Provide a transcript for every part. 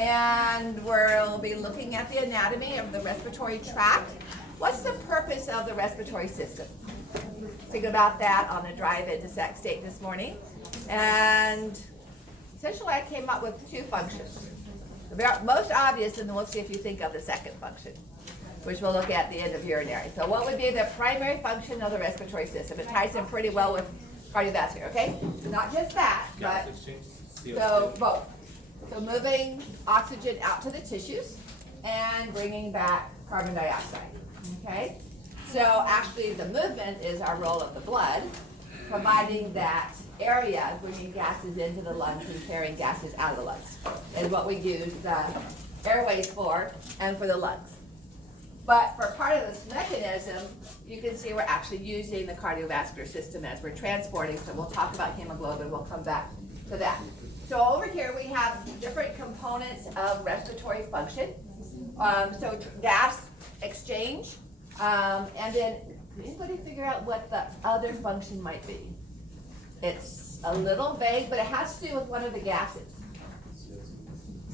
and we'll be looking at the anatomy of the respiratory tract. What's the purpose of the respiratory system? Think about that on the drive into Sac State this morning. And essentially I came up with two functions. The most obvious, and then we'll see if you think of the second function, which we'll look at the end of urinary. So what would be the primary function of the respiratory system? It ties in pretty well with cardiovascular, okay? Not just that, but so both. So moving oxygen out to the tissues and bringing back carbon dioxide, okay? So actually the movement is our role of the blood, providing that area, bringing gases into the lungs and carrying gases out of the lungs, is what we use the airways for and for the lungs. But for part of this mechanism, you can see we're actually using the cardiovascular system as we're transporting, so we'll talk about hemoglobin, we'll come back to that. So over here we have different components of respiratory function. So gas exchange, and then anybody figure out what the other function might be? It's a little vague, but it has to do with one of the gases.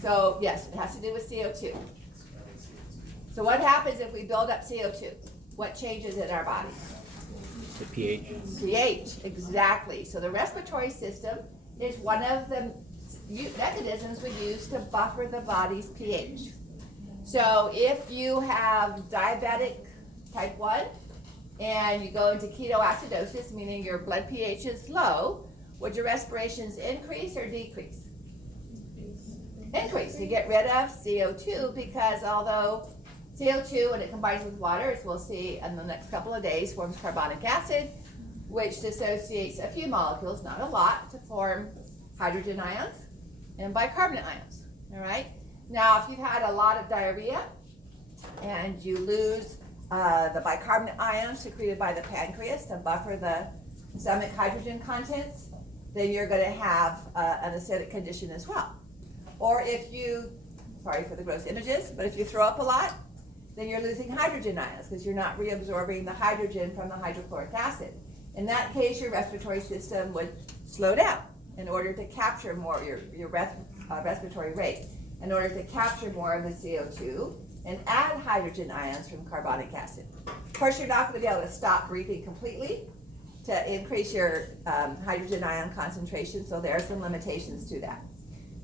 So yes, it has to do with CO2. So what happens if we build up CO2? What changes in our body? The pH. pH, exactly. So the respiratory system is one of the mechanisms we use to buffer the body's pH. So if you have diabetic type 1 and you go into ketoacidosis, meaning your blood pH is low, would your respirations increase or decrease? Increase to get rid of CO2, because although CO2, when it combines with water, as we'll see in the next couple of days, forms carbonic acid, which dissociates a few molecules, not a lot, to form hydrogen ions and bicarbonate ions, all right? Now, if you've had a lot of diarrhea and you lose the bicarbonate ions secreted by the pancreas to buffer the stomach hydrogen contents, then you're going to have an acidic condition as well. Or if you, sorry for the gross images, but if you throw up a lot, then you're losing hydrogen ions because you're not reabsorbing the hydrogen from the hydrochloric acid. In that case, your respiratory system would slow down in order to capture more, your respiratory rate, in order to capture more of the CO2 and add hydrogen ions from carbonic acid. Of course, you're not going to be able to stop breathing completely to increase your hydrogen ion concentration, so there are some limitations to that.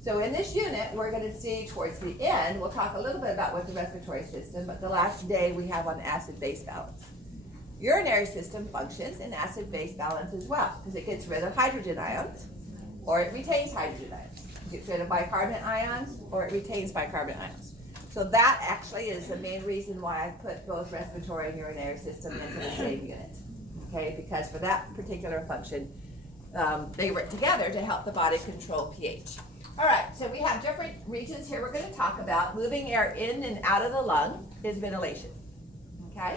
So in this unit, we're going to see towards the end, we'll talk a little bit about what the respiratory system, but the last day we have on acid-base balance. Urinary system functions in acid-base balance as well, because it gets rid of hydrogen ions, or it retains hydrogen ions. It gets rid of bicarbonate ions, or it retains bicarbonate ions. So that actually is the main reason why I put both respiratory and urinary system into the same unit, okay? Because for that particular function, they work together to help the body control pH. All right, so we have different regions here we're going to talk about. Moving air in and out of the lung is ventilation, okay?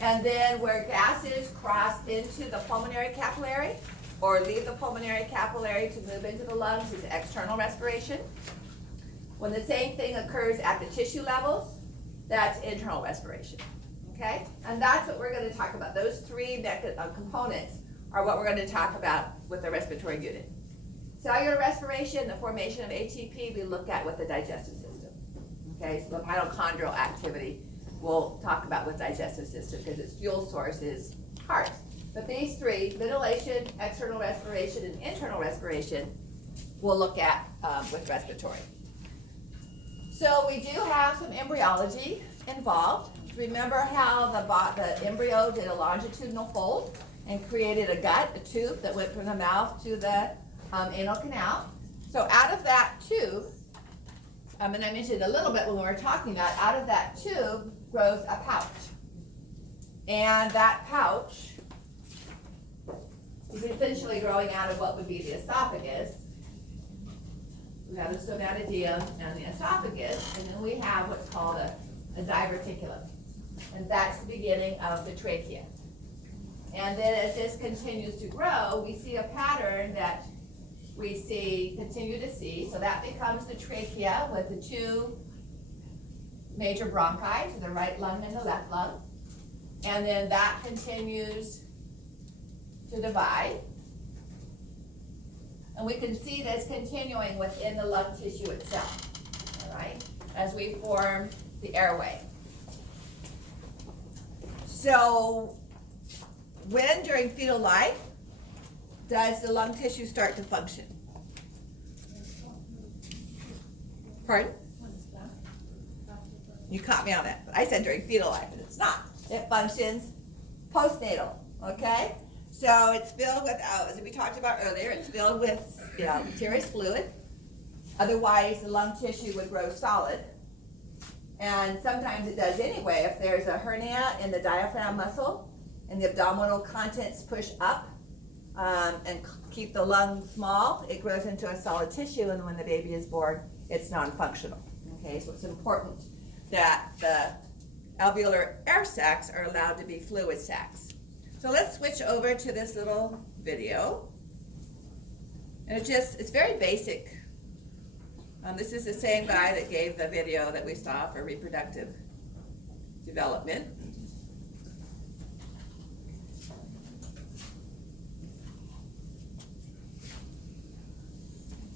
And then where gases cross into the pulmonary capillary or leave the pulmonary capillary to move into the lungs is external respiration. When the same thing occurs at the tissue levels, that's internal respiration, okay? And that's what we're going to talk about. Those three components are what we're going to talk about with the respiratory unit. Cellular respiration, the formation of ATP, we look at with the digestive system. Okay, so the mitochondrial activity we'll talk about with digestive system because its fuel source is heart. But these three, ventilation, external respiration, and internal respiration, we'll look at with respiratory. So we do have some embryology involved. Remember how the embryo did a longitudinal fold and created a gut, a tube that went from the mouth to the anal canal. So out of that tube, and I mentioned a little bit when we were talking about, out of that tube grows a pouch. And that pouch is essentially growing out of what would be the esophagus. We have the stomatidium and the esophagus, and then we have what's called a diverticulum. And that's the beginning of the trachea. And then as this continues to grow, we see a pattern that we continue to see. So that becomes the trachea with the two major bronchi, to the right lung and the left lung. And then that continues to divide. And we can see this continuing within the lung tissue itself. as we form the airway. So when during fetal life does the lung tissue start to function? Pardon? You caught me on that. I said during fetal life, but it's not. It functions postnatal, okay? So it's filled with, as we talked about earlier, it's filled with serous fluid. Otherwise, the lung tissue would grow solid. And sometimes it does anyway. If there's a hernia in the diaphragm muscle and the abdominal contents push up and keep the lung small, it grows into a solid tissue, and when the baby is born, it's non-functional. Okay, so it's important that the alveolar air sacs are allowed to be fluid sacs. So let's switch over to this little video. And it's very basic. This is the same guy that gave the video that we saw for reproductive development.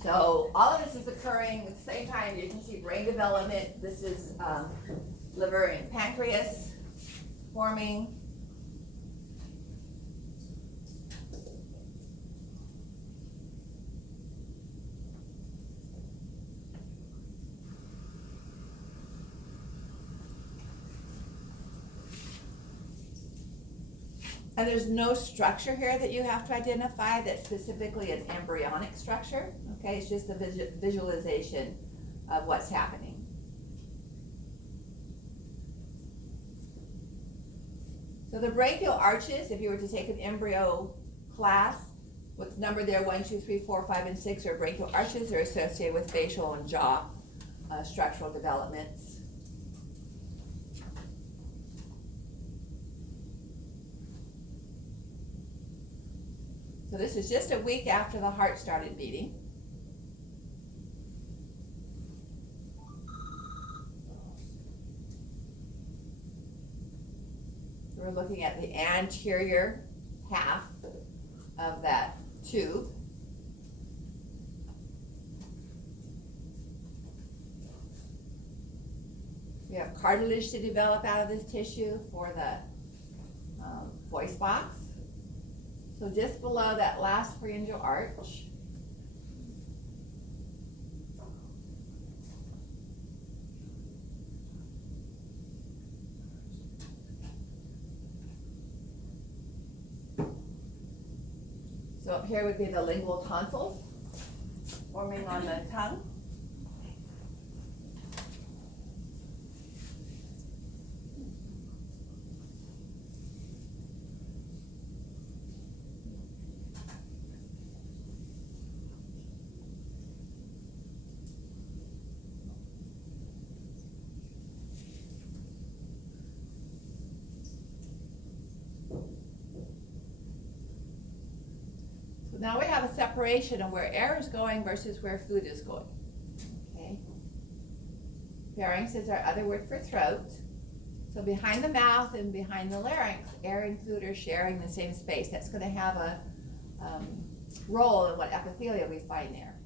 So all of this is occurring at the same time. You can see brain development. This is liver and pancreas forming. And there's no structure here that you have to identify that's specifically an embryonic structure. Okay, it's just a visualization of what's happening. So the brachial arches, if you were to take an embryo class, what's numbered there, 1, 2, 3, 4, 5, and 6 are brachial arches. They're associated with facial and jaw structural developments. So this is just a week after the heart started beating. So we're looking at the anterior half of that tube. We have cartilage to develop out of this tissue for the voice box. So just below that last pharyngeal arch, so up here would be the lingual tonsils forming on the tongue. Now we have a separation of where air is going versus where food is going. Okay. Pharynx is our other word for throat. So behind the mouth and behind the larynx, air and food are sharing the same space. That's going to have a role in what epithelium we find there.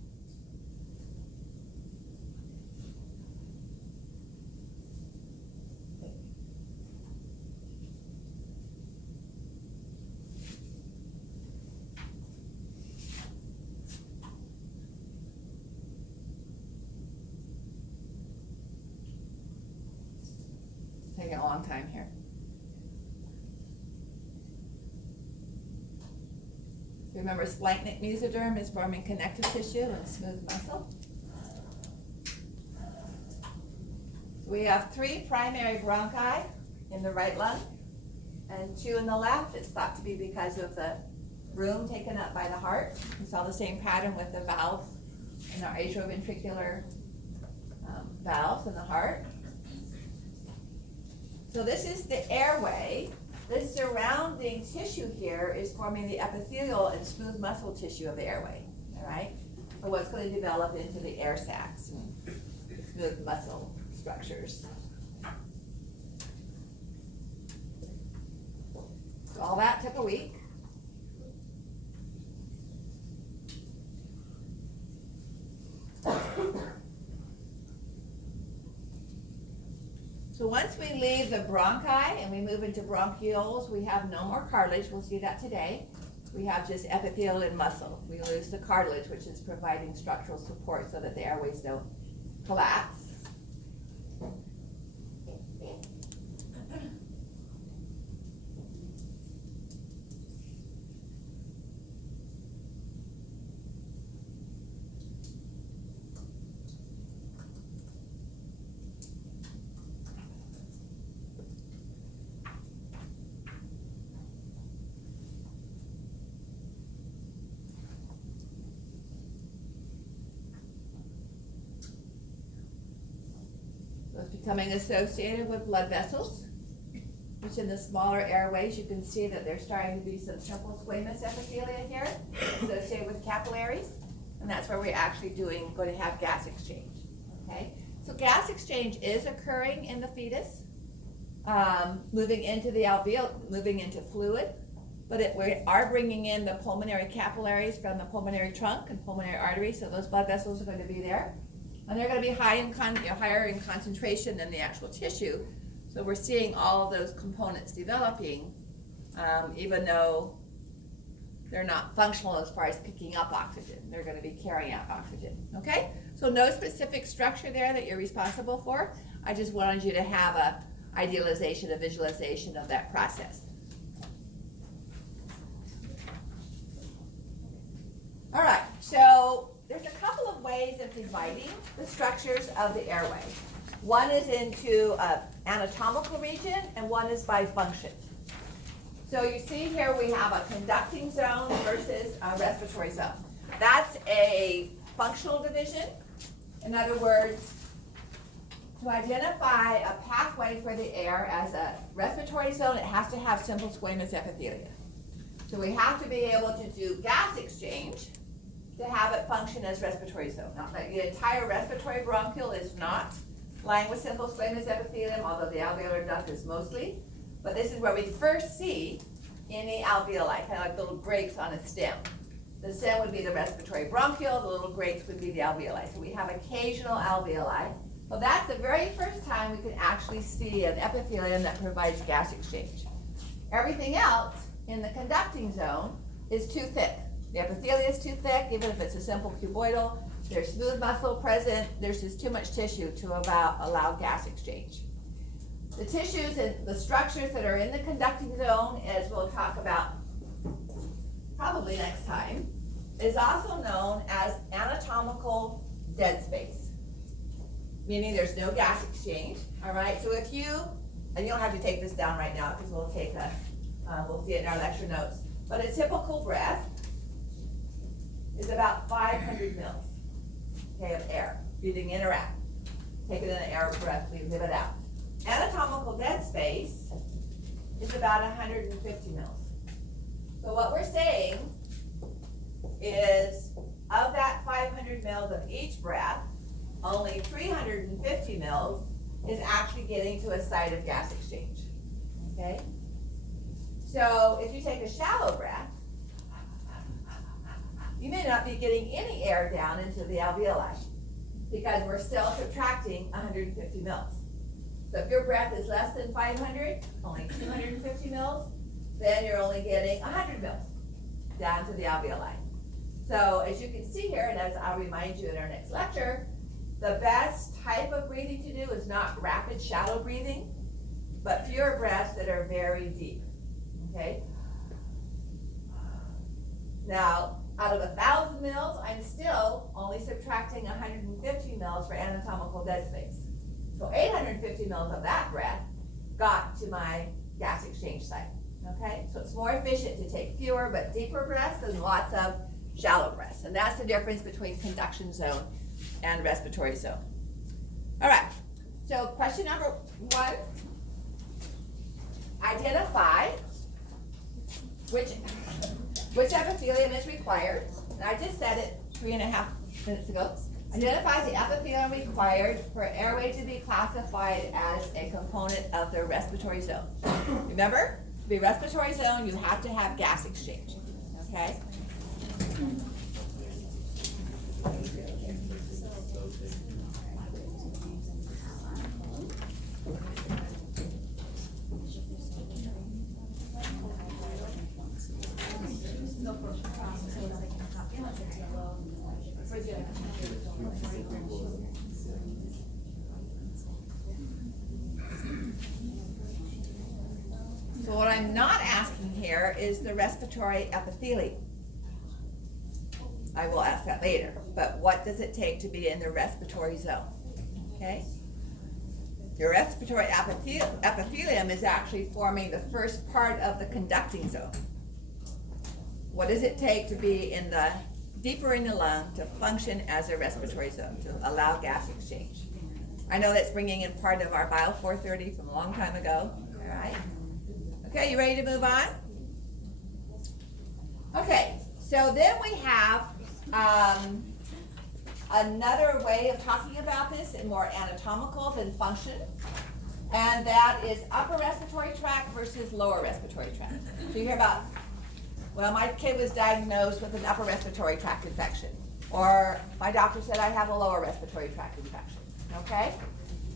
Taking a long time here. Remember, splanchnic mesoderm is forming connective tissue and smooth muscle. We have 3 primary bronchi in the right lung and 2 in the left. It's thought to be because of the room taken up by the heart. We saw the same pattern with the valve in our atrioventricular valves in the heart. So this is the airway. This surrounding tissue here is forming the epithelial and smooth muscle tissue of the airway, all right? For what's going to develop into the air sacs and smooth muscle structures. So all that took a week. So once we leave the bronchi and we move into bronchioles, we have no more cartilage. We'll see that today. We have just epithelial and muscle. We lose the cartilage, which is providing structural support so that the airways don't collapse. It's becoming associated with blood vessels, which in the smaller airways, you can see that there's starting to be some simple squamous epithelia here associated with capillaries, and that's where we're actually going to have gas exchange, okay? So gas exchange is occurring in the fetus, moving into the alveoli, moving into fluid, but we are bringing in the pulmonary capillaries from the pulmonary trunk and pulmonary arteries, so those blood vessels are going to be there. And they're going to be higher in concentration than the actual tissue. So we're seeing all of those components developing, even though they're not functional as far as picking up oxygen. They're going to be carrying out oxygen, okay? So no specific structure there that you're responsible for. I just wanted you to have a idealization, a visualization of that process. All right, so there's a couple of ways of dividing the structures of the airway. One is into an anatomical region and one is by function. So you see here we have a conducting zone versus a respiratory zone. That's a functional division. In other words, to identify a pathway for the air as a respiratory zone, it has to have simple squamous epithelia. So we have to be able to do gas exchange to have it function as respiratory zone. Now, the entire respiratory bronchiole is not lined with simple squamous epithelium, although the alveolar duct is mostly. But this is where we first see any alveoli, kind of like little grapes on a stem. The stem would be the respiratory bronchiole, the little grapes would be the alveoli. So we have occasional alveoli. Well, that's the very first time we can actually see an epithelium that provides gas exchange. Everything else in the conducting zone is too thick. The epithelia is too thick, even if it's a simple cuboidal. There's smooth muscle present. There's just too much tissue to allow gas exchange. The tissues and the structures that are in the conducting zone, as we'll talk about probably next time, is also known as anatomical dead space, meaning there's no gas exchange. All right, so if you, and you don't have to take this down right now because we'll see it in our lecture notes, but a typical breath is about 500 mils, okay, of air, breathing in or out. Take it in an air breath, leave it out. Anatomical dead space is about 150 mils. So what we're saying is, of that 500 mils of each breath, only 350 mils is actually getting to a site of gas exchange, okay? So if you take a shallow breath, you may not be getting any air down into the alveoli because we're still subtracting 150 mils. So if your breath is less than 500, only 250 mils, then you're only getting 100 mils down to the alveoli. So as you can see here, and as I'll remind you in our next lecture, the best type of breathing to do is not rapid, shallow breathing, but fewer breaths that are very deep, okay? Now, out of 1,000 mils, I'm still only subtracting 150 mils for anatomical dead space. So 850 mils of that breath got to my gas exchange site, okay? So it's more efficient to take fewer but deeper breaths than lots of shallow breaths. And that's the difference between conduction zone and respiratory zone. All right, so question number 1, identify which epithelium is required. And I just said it 3.5 minutes ago. Identify the epithelium required for airway to be classified as a component of the respiratory zone. Remember, to be respiratory zone, you have to have gas exchange, okay? So what I'm not asking here is the respiratory epithelium. I will ask that later, but what does it take to be in the respiratory zone? Okay? Your respiratory epithelium is actually forming the first part of the conducting zone. What does it take to be in the deeper in the lung to function as a respiratory zone, to allow gas exchange? I know that's bringing in part of our Bio 430 from a long time ago. All right. Okay, you ready to move on? Okay, so then we have another way of talking about this and more anatomical than function, and that is upper respiratory tract versus lower respiratory tract. So you hear about, well, my kid was diagnosed with an upper respiratory tract infection, or my doctor said I have a lower respiratory tract infection, okay?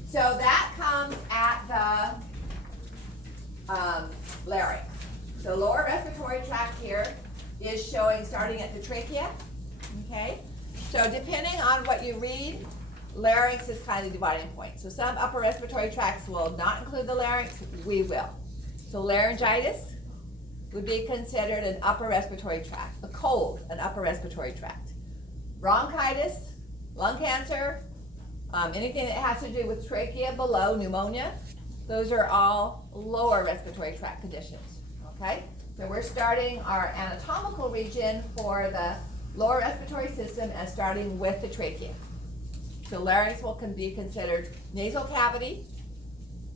So that comes at the larynx. So lower respiratory tract here is showing starting at the trachea, okay? So depending on what you read, larynx is kind of the dividing point. So some upper respiratory tracts will not include the larynx, we will. So laryngitis would be considered an upper respiratory tract, a cold, an upper respiratory tract. Bronchitis, lung cancer, anything that has to do with trachea below, pneumonia, those are all lower respiratory tract conditions, okay? So we're starting our anatomical region for the lower respiratory system and starting with the trachea. So larynx can be considered nasal cavity,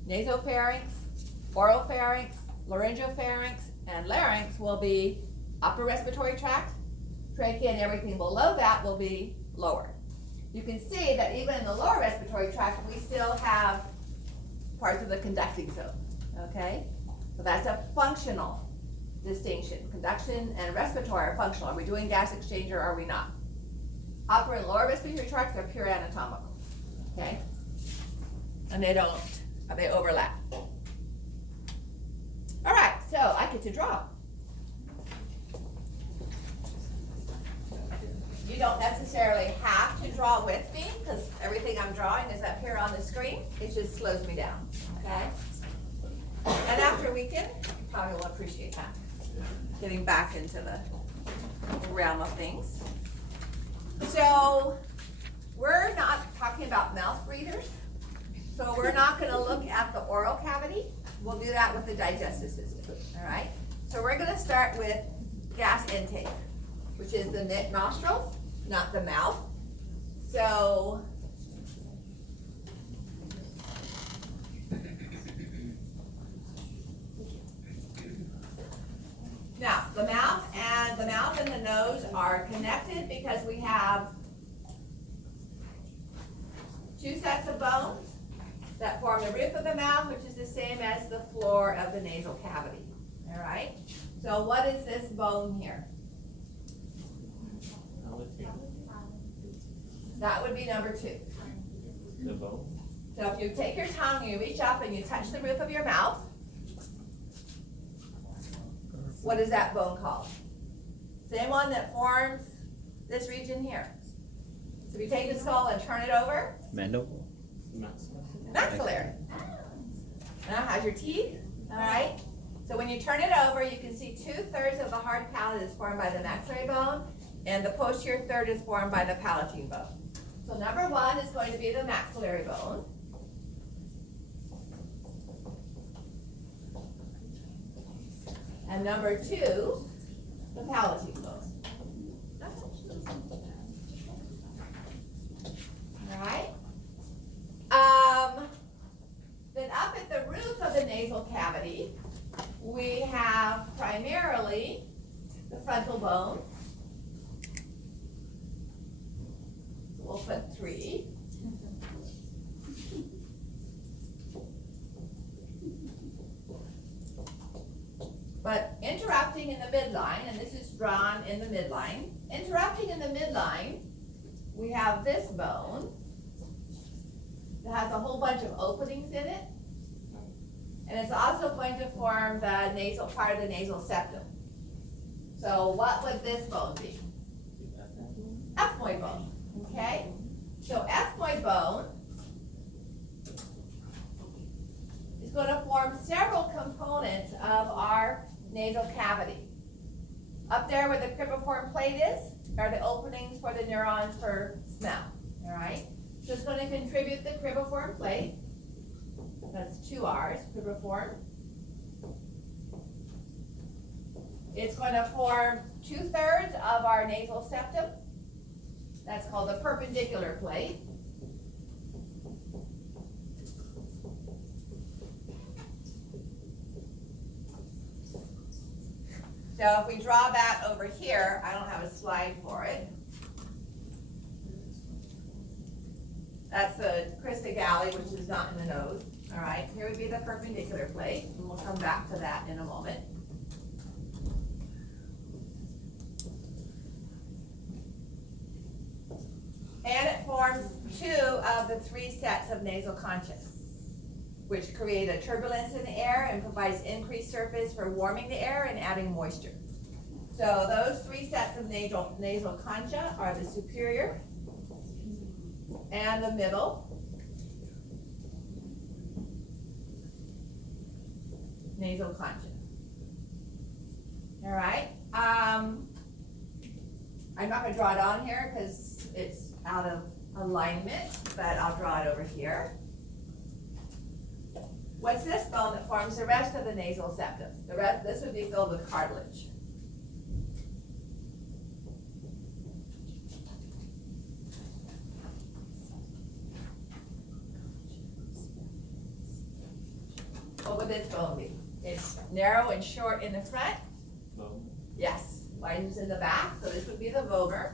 nasopharynx, oropharynx, laryngopharynx, and larynx will be upper respiratory tract, trachea, and everything below that will be lower. You can see that even in the lower respiratory tract, we still have parts of the conducting zone, okay? So that's a functional distinction. Conduction and respiratory are functional. Are we doing gas exchange or are we not? Upper and lower respiratory tracts are pure anatomical, okay? And they overlap. All right, so I get to draw. You don't necessarily have to draw with me because everything I'm drawing is up here on the screen. It just slows me down, okay? And after a weekend, you probably will appreciate that. Getting back into the realm of things. So we're not talking about mouth breathers. So we're not going to look at the oral cavity. We'll do that with the digestive system, all right? So we're going to start with gas intake, which is the nostrils, not the mouth. So now the mouth and the nose are connected because we have two sets of bones that form the roof of the mouth, which is the same as the floor of the nasal cavity. All right? So what is this bone here? That would be number 2. The bone? So if you take your tongue and you reach up and you touch the roof of your mouth, what is that bone called? Same one that forms this region here. So if you take the skull and turn it over, Mandible? maxillary. Now how's your teeth? All right. So when you turn it over, you can see 2/3 of the hard palate is formed by the maxillary bone, and the posterior third is formed by the palatine bone. So number 1 is going to be the maxillary bone. And number 2, the palatine bone. All right. Then up at the roof of the nasal cavity, we have primarily the frontal bone. We'll put 3. But interrupting in the midline, and this is drawn in the midline, interrupting in the midline, we have this bone that has a whole bunch of openings in it. And it's also going to form the nasal part of the nasal septum. So what would this bone be? Ethmoid bone, okay? So ethmoid bone is going to form several components of there where the cribriform plate is are the openings for the neurons for smell, all right? So it's going to contribute the cribriform plate. That's 2 R's, cribriform. It's going to form 2/3 of our nasal septum. That's called the perpendicular plate. So if we draw that over here, I don't have a slide for it. That's the crista galli, which is not in the nose. All right, here would be the perpendicular plate, and we'll come back to that in a moment. And it forms 2 of the 3 sets of nasal concha, which create a turbulence in the air and provides increased surface for warming the air and adding moisture. So those 3 sets of nasal concha are the superior and the middle nasal concha. All right. I'm not going to draw it on here because it's out of alignment, but I'll draw it over here. What's this bone that forms the rest of the nasal septum? This would be filled with cartilage. What would this bone be? It's narrow and short in the front. Bone. Yes, widens in the back, so this would be the vomer.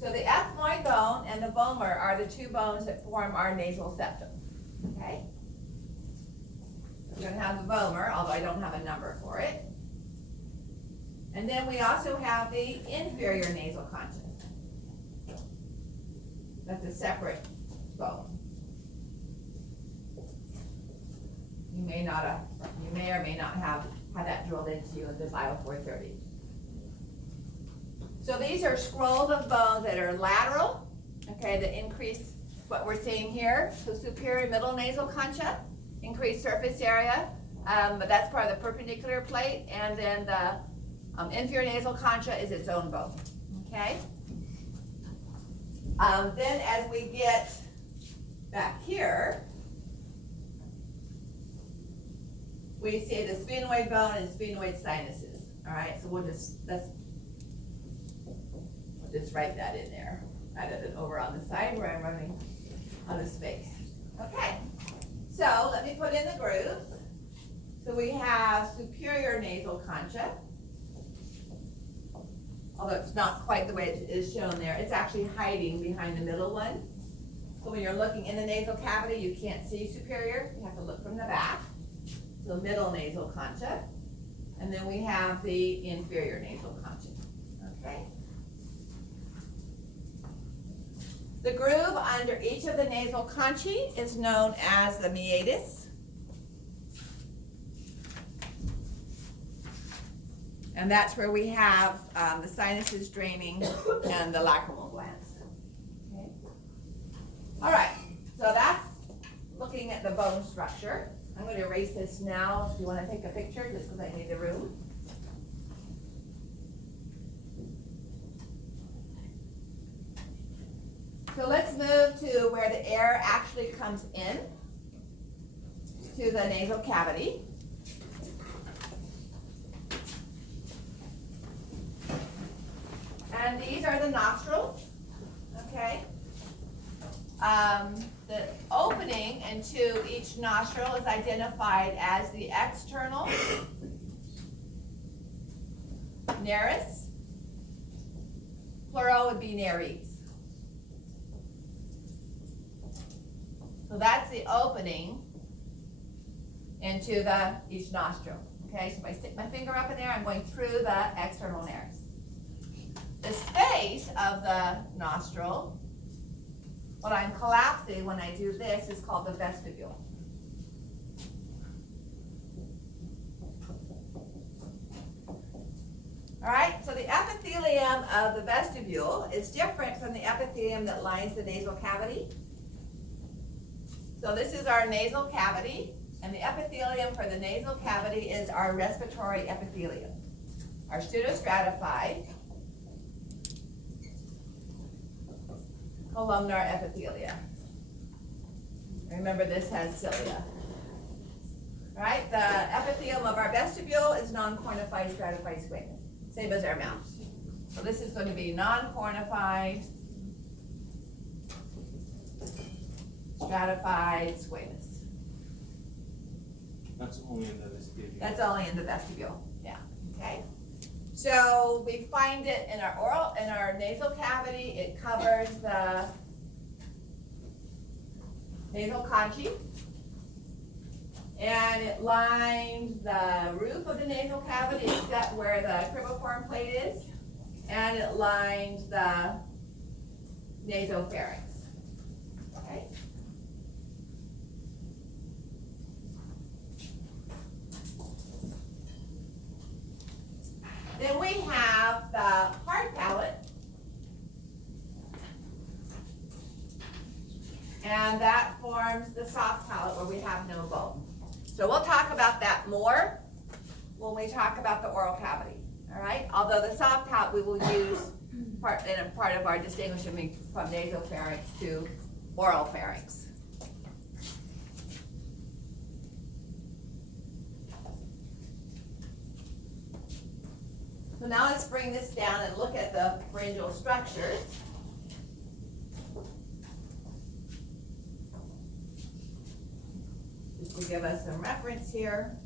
So the ethmoid bone and the vomer are the 2 bones that form our nasal septum, okay? We're gonna have the vomer, although I don't have a number for it. And then we also have the inferior nasal concha. That's a separate bone. You may or may not have had that drilled into you in the Bio 430. So these are scrolls of bones that are lateral, okay, that increase what we're seeing here. So superior middle nasal concha, increased surface area, but that's part of the perpendicular plate, and then the inferior nasal concha is its own bone, okay? Then as we get back here, we see the sphenoid bone and sphenoid sinuses, all right? So we'll just write that in there, rather than over on the side where I'm running out of space. Okay, so let me put in the grooves. So we have superior nasal concha, although it's not quite the way it is shown there. It's actually hiding behind the middle one. So when you're looking in the nasal cavity, you can't see superior. You have to look from the back. So middle nasal concha. And then we have the inferior nasal concha, okay? The groove under each of the nasal conchae is known as the meatus. And that's where we have the sinuses draining and the lacrimal glands. Okay. All right, so that's looking at the bone structure. I'm going to erase this now if you want to take a picture, just because I need the room. So let's move to where the air actually comes in to the nasal cavity. And these are the nostrils, okay? The opening into each nostril is identified as the external nares. Plural would be nares. So that's the opening into each nostril. Okay, so if I stick my finger up in there, I'm going through the external nares. The space of the nostril, what I'm collapsing when I do this, is called the vestibule. All right, so the epithelium of the vestibule is different from the epithelium that lines the nasal cavity. So this is our nasal cavity. And the epithelium for the nasal cavity is our respiratory epithelium. Our pseudostratified columnar epithelia. Remember, this has cilia. All right, the epithelium of our vestibule is non-cornified stratified squamous, same as our mouth. So this is going to be non-cornified stratified squamous. That's only in the vestibule. That's only in the vestibule, yeah, okay? So we find it in our nasal cavity. It covers the nasal conchae, and it lines the roof of the nasal cavity except where the cribriform plate is, and it lines the nasopharynx, okay? Then we have the hard palate, and that forms the soft palate where we have no bone. So we'll talk about that more when we talk about the oral cavity, all right? Although the soft palate we will use in a part of our distinguishing from nasopharynx to oral pharynx. So now let's bring this down and look at the pharyngeal structures. Just to give us some reference here.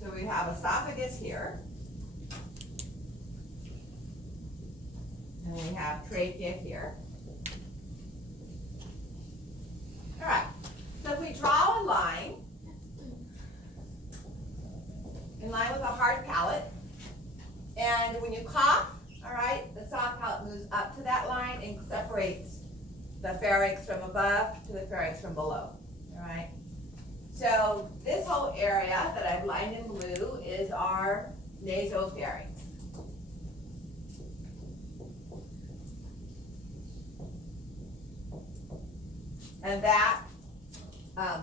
So we have esophagus here. And we have trachea here. All right, so if we draw a line, in line with a hard palate, and when you cough, all right, the soft palate moves up to that line and separates the pharynx from above to the pharynx from below, all right? So this whole area that I've lined in blue is our nasopharynx. And that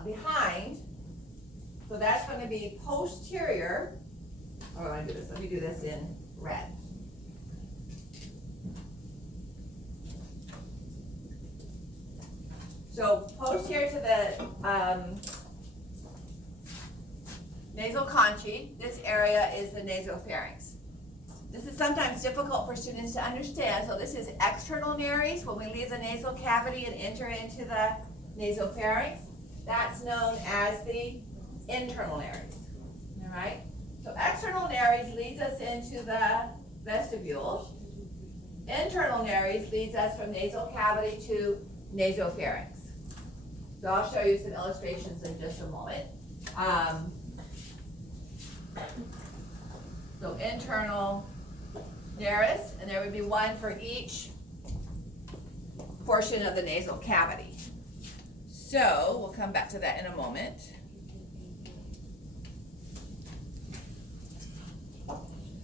behind, so that's going to be posterior. Oh, I want to do this. Let me do this in red. So posterior to the nasal conchae, this area is the nasopharynx. This is sometimes difficult for students to understand. So this is external nares. When we leave the nasal cavity and enter into the nasopharynx, that's known as the internal nares. All right? So external nares leads us into the vestibule. Internal nares leads us from nasal cavity to nasopharynx. So I'll show you some illustrations in just a moment. So internal nares, and there would be one for each portion of the nasal cavity. So we'll come back to that in a moment.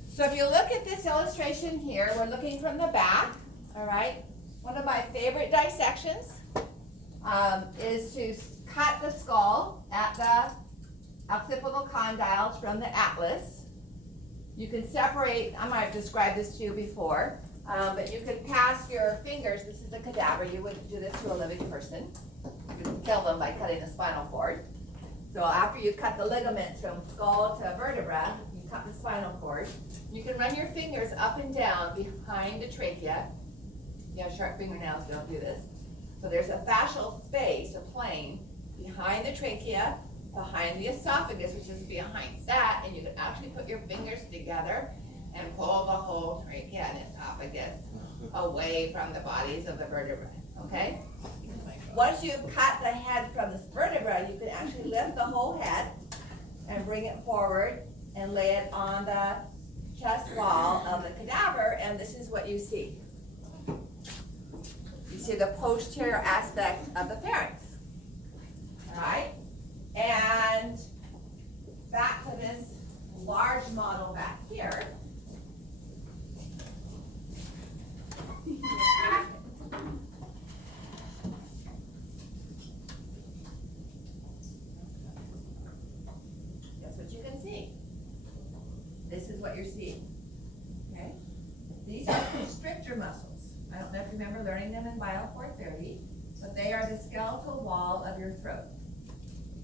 So if you look at this illustration here, we're looking from the back, all right? One of my favorite dissections is to cut the skull at the occipital condyles from the atlas. You can separate, I might have described this to you before, but you can pass your fingers, this is a cadaver, you wouldn't do this to a living person. You can kill them by cutting the spinal cord. So after you cut the ligaments from skull to vertebra, you cut the spinal cord. You can run your fingers up and down behind the trachea. You have sharp fingernails, don't do this. So there's a fascial space, a plane, behind the trachea, behind the esophagus, which is behind that, and you can actually put your fingers together and pull the whole trachea and esophagus away from the bodies of the vertebrae, okay? Once you've cut the head from the vertebra, you can actually lift the whole head and bring it forward and lay it on the chest wall of the cadaver, and this is what you see. You see the posterior aspect of the pharynx. All right? And back to this large model back here. That's what you can see. This is what you're seeing. Okay? These are constrictor muscles. I don't know if you remember learning them in Bio 430, but they are the skeletal wall of your throat.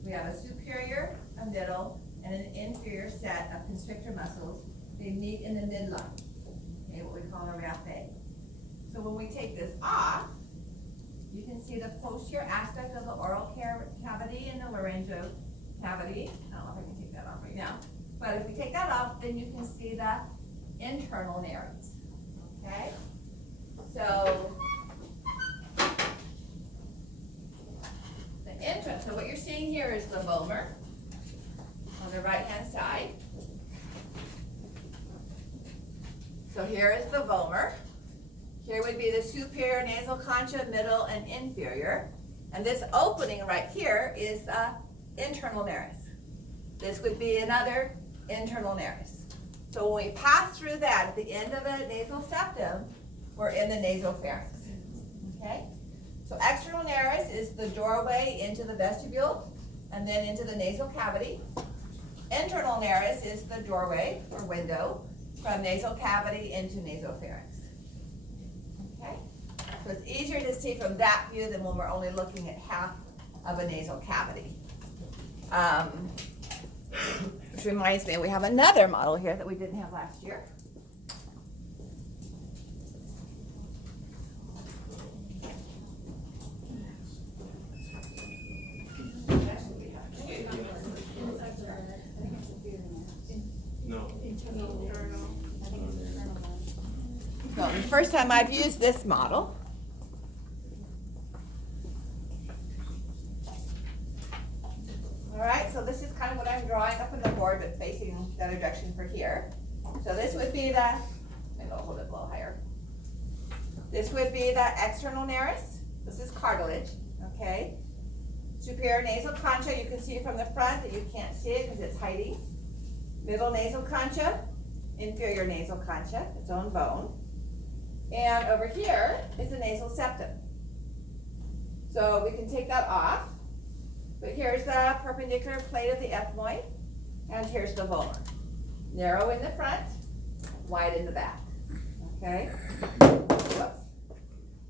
We have a superior, a middle, and an inferior set of constrictor muscles. They meet in the midline, okay, what we call a raphe. So when we take this off, you can see the posterior aspect of the oral cavity and the laryngeal cavity. I don't know if I can take that off right now, but if we take that off, then you can see the internal nares. Okay? So so what you're seeing here is the vomer on the right hand side. So here is the vomer. Here would be the superior nasal concha, middle, and inferior. And this opening right here is the internal nares. This would be another internal nares. So when we pass through that at the end of a nasal septum, we're in the nasopharynx. Okay? So external nares is the doorway into the vestibule and then into the nasal cavity. Internal nares is the doorway or window from nasal cavity into nasopharynx. Okay? So it's easier to see from that view than when we're only looking at half of a nasal cavity. Which reminds me, we have another model here that we didn't have last year. So the first time I've used this model. All right, so this is kind of what I'm drawing up on the board, but facing the other direction for here. So this would be the, maybe I'll hold it a little higher. This would be the external nares. This is cartilage, okay? Superior nasal concha, you can see from the front that you can't see it because it's hiding. Middle nasal concha, inferior nasal concha, its own bone. And over here is the nasal septum. So we can take that off. But here's the perpendicular plate of the ethmoid, and here's the vomer. Narrow in the front, wide in the back. Okay? Whoops.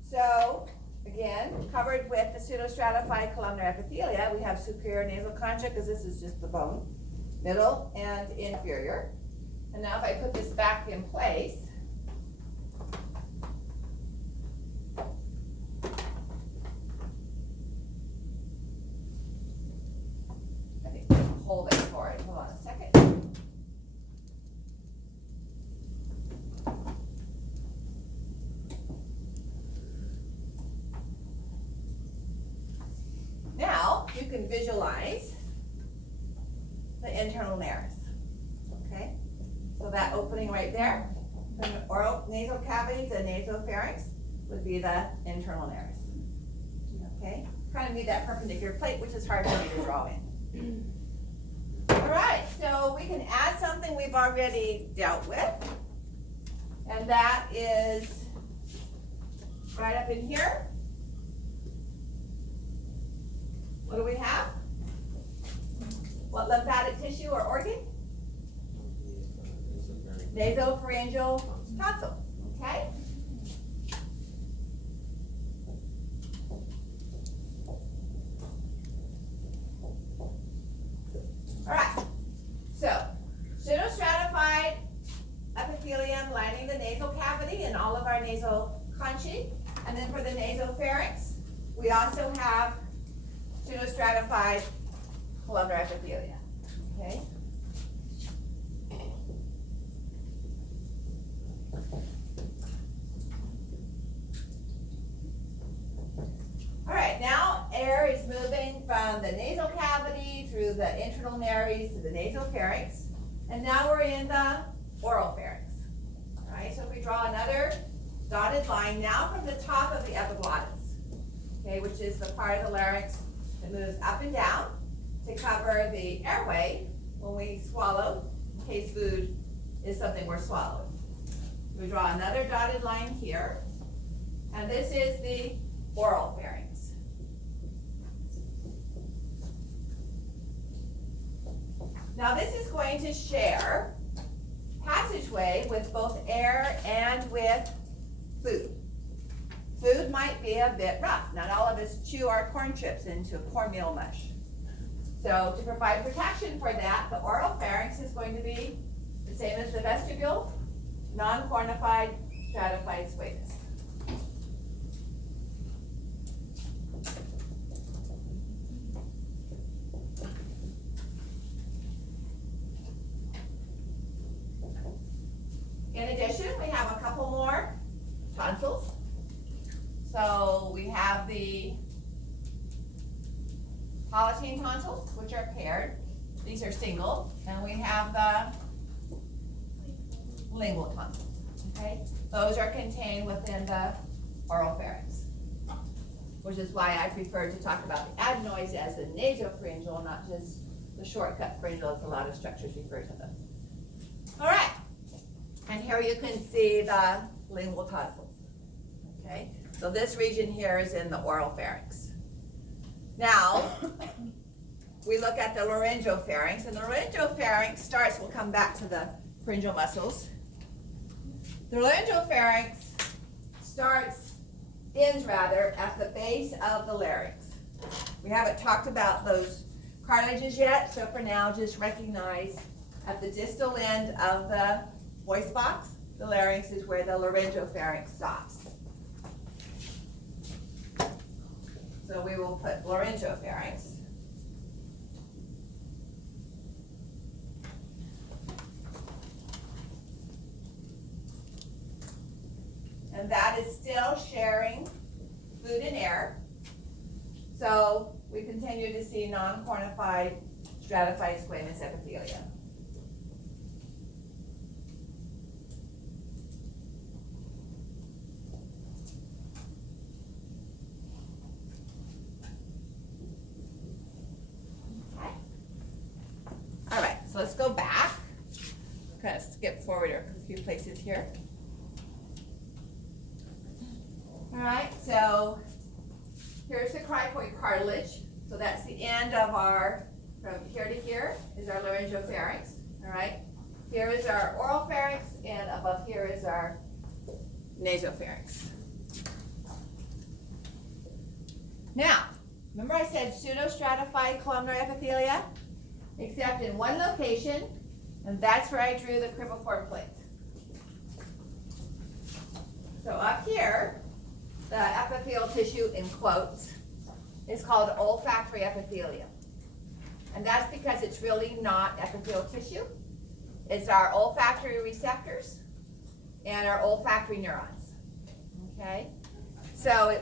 So, again, covered with the pseudostratified columnar epithelia, we have superior nasal concha, because this is just the bone, middle and inferior. And now if I put this back in place, hold it for it. Hold on a second. Now you can visualize the internal nares. Okay? So that opening right there, from the oral nasal cavity to nasopharynx, would be the internal nares. Okay? Kind of need that perpendicular plate, which is hard for me to draw in. All right, so we can add something we've already dealt with, and that is right up in here. What do we have? What lymphatic tissue or organ? Nasopharyngeal tonsil, okay? All right, so pseudostratified epithelium lining the nasal cavity and all of our nasal conchae. And then for the nasopharynx, we also have pseudostratified columnar epithelia. Okay? All right, now air is moving from the nasal cavity through the internal nares to the nasopharynx, and now we're in the oral pharynx. All right, so if we draw another dotted line now from the top of the epiglottis. okay, which is the part of the larynx that moves up and down to cover the airway when we swallow, in case food is something we're swallowing. We draw another dotted line here, and this is the oral pharynx. Now this is going to share passageway with both air and with food. Food might be a bit rough. Not all of us chew our corn chips into cornmeal mush. So to provide protection for that, the oral pharynx is going to be the same as the vestibule, non-cornified, stratified squamous. In addition, we have a couple more tonsils. So we have the palatine tonsils, which are paired. These are single. And we have the lingual tonsils, okay? Those are contained within the oral pharynx, which is why I prefer to talk about the adenoids as the nasopharyngeal, not just the shortcut pharyngeal, as a lot of structures refer to them. All right, and here you can see the lingual tonsils, okay? So this region here is in the oral pharynx. Now, we look at the laryngopharynx, and the laryngopharynx starts, we'll come back to the pharyngeal muscles. The laryngopharynx ends at the base of the larynx. We haven't talked about those cartilages yet, so for now, just recognize at the distal end of the voice box, the larynx is where the laryngopharynx stops. So we will put laryngopharynx. And that is still sharing food and air. So we continue to see non-cornified, stratified squamous epithelium. Okay. All right, so let's go back. Kind of skip forward a few places here. All right, so here's the cricoid cartilage. So that's the end of our, from here to here is our laryngopharynx. All right, here is our oral pharynx, and above here is our nasopharynx. Now, remember I said pseudostratified columnar epithelia? Except in one location, and that's where I drew the cribriform plate. So up here, the epithelial tissue, in quotes, is called olfactory epithelium. And that's because it's really not epithelial tissue. It's our olfactory receptors and our olfactory neurons. Okay? So